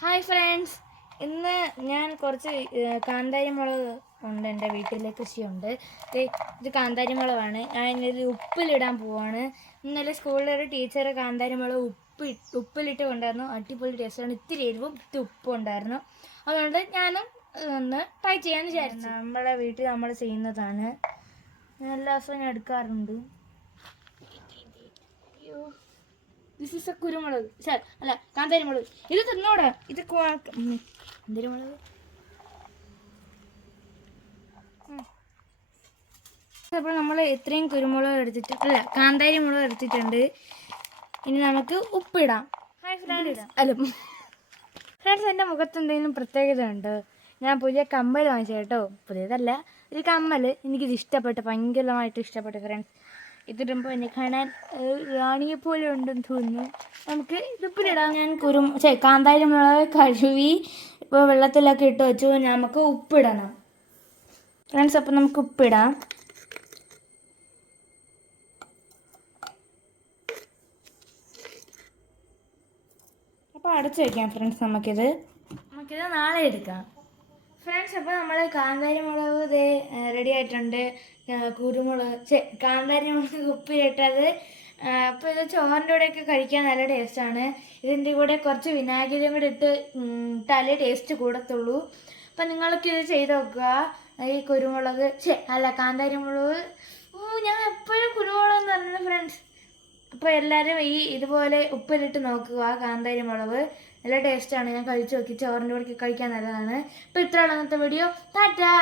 Hi friends, ഇന്ന് ഞാൻ കുറച്ച് കാന്താരി മുളക് ഉണ്ട്. എൻ്റെ വീട്ടിലെ കൃഷിയുണ്ട്. ഇത് കാന്താരി മുളകാണ്. ഞാൻ ഇത് ഉപ്പിലിടാൻ പോവാണ്. ഇന്നലെ സ്കൂളിലൊരു ടീച്ചർ കാന്താരി മുളക് ഉപ്പിലിട്ട് കൊണ്ടായിരുന്നു. അടിപൊളി ടേസ്റ്റാണ്. ഇത്തിരി എരിവും ഇത്തിരി ഉപ്പും ഉണ്ടായിരുന്നു. അതുകൊണ്ട് ഞാനും ഒന്ന് ട്രൈ ചെയ്യാമെന്ന് വിചാരിച്ചു. നമ്മളെ വീട്ടിൽ നമ്മൾ ചെയ്യുന്നതാണ്. എല്ലാ ദിവസവും ഞാൻ എടുക്കാറുണ്ട്. ദിസ് ഈസ് എ കുരുമുളക്, അല്ല കാന്താരി മുളക്. ഇത് തിന്നോടാ, ഇത് കാന്താരി മുളക്. അപ്പോൾ നമ്മൾ ഇത്രയും കുരുമുളക് എടുത്തിട്ട് അല്ല കാന്താരി മുളക് എടുത്തിട്ടുണ്ട്. ഇനി നമുക്ക് ഉപ്പിടാം. ഹായ് ഫ്രണ്ട്സ്, അല്ല ഫ്രണ്ട്സ്, എൻ്റെ മുഖത്ത് എന്തെങ്കിലും പ്രത്യേകത ഉണ്ട്? ഞാൻ പുതിയ കമ്മൽ വാങ്ങിച്ചു കേട്ടോ. പുതിയതല്ല, ഒരു കമ്മൽ. എനിക്കിത് ഇഷ്ടപ്പെട്ടു, ഭയങ്കരമായിട്ട് ഇഷ്ടപ്പെട്ടു ഫ്രണ്ട്സ്. ഇതിടുമ്പോൾ എന്നെ കാണാൻ റാണിയെ പോലെ ഉണ്ടെന്ന് തോന്നുന്നു. നമുക്ക് ഇതിപ്പിലിടാം. ഞാൻ കാന്താരി മുളക് കഴുകി ഇപ്പോൾ വെള്ളത്തിലൊക്കെ ഇട്ട് വെച്ചു. നമുക്ക് ഉപ്പിടണം ഫ്രണ്ട്സ്. അപ്പം നമുക്ക് ഉപ്പിടാം. അപ്പോൾ അടച്ചു വയ്ക്കാം ഫ്രണ്ട്സ്. നമുക്കിത് നാളെ എടുക്കാം ഫ്രണ്ട്സ്. അപ്പോൾ നമ്മൾ കാന്താരി മുളക് ഇത് റെഡി ആയിട്ടുണ്ട്. കാന്താരി മുളക് ഉപ്പിലിട്ടത്. അപ്പോൾ ഇത് ചോറിൻ്റെ കൂടെയൊക്കെ കഴിക്കാൻ നല്ല ടേസ്റ്റാണ്. ഇതിൻ്റെ കൂടെ കുറച്ച് വിനാഗിരിയും കൂടെ ഇട്ടാലേ ടേസ്റ്റ് കൂടത്തുള്ളൂ. അപ്പം നിങ്ങൾക്ക് ഇത് ചെയ്ത് നോക്കുക. ഈ കുരുമുളക് കാന്താരി മുളക്. ഞാൻ എപ്പോഴും കുരുമുളക് എന്ന് പറഞ്ഞത് ഫ്രണ്ട്സ്. അപ്പോൾ എല്ലാവരും ഇതുപോലെ ഉപ്പിലിട്ട് നോക്കുക. കാന്താരി മുളക് നല്ല ടേസ്റ്റാണ്. ഞാൻ കഴിച്ചു നോക്കി, ചോറിൻ്റെ കൂടെ കഴിക്കാൻ നല്ലതാണ്. അപ്പോൾ ഇത്രയുള്ള ഇന്നത്തെ വീഡിയോ. ടാറ്റാ.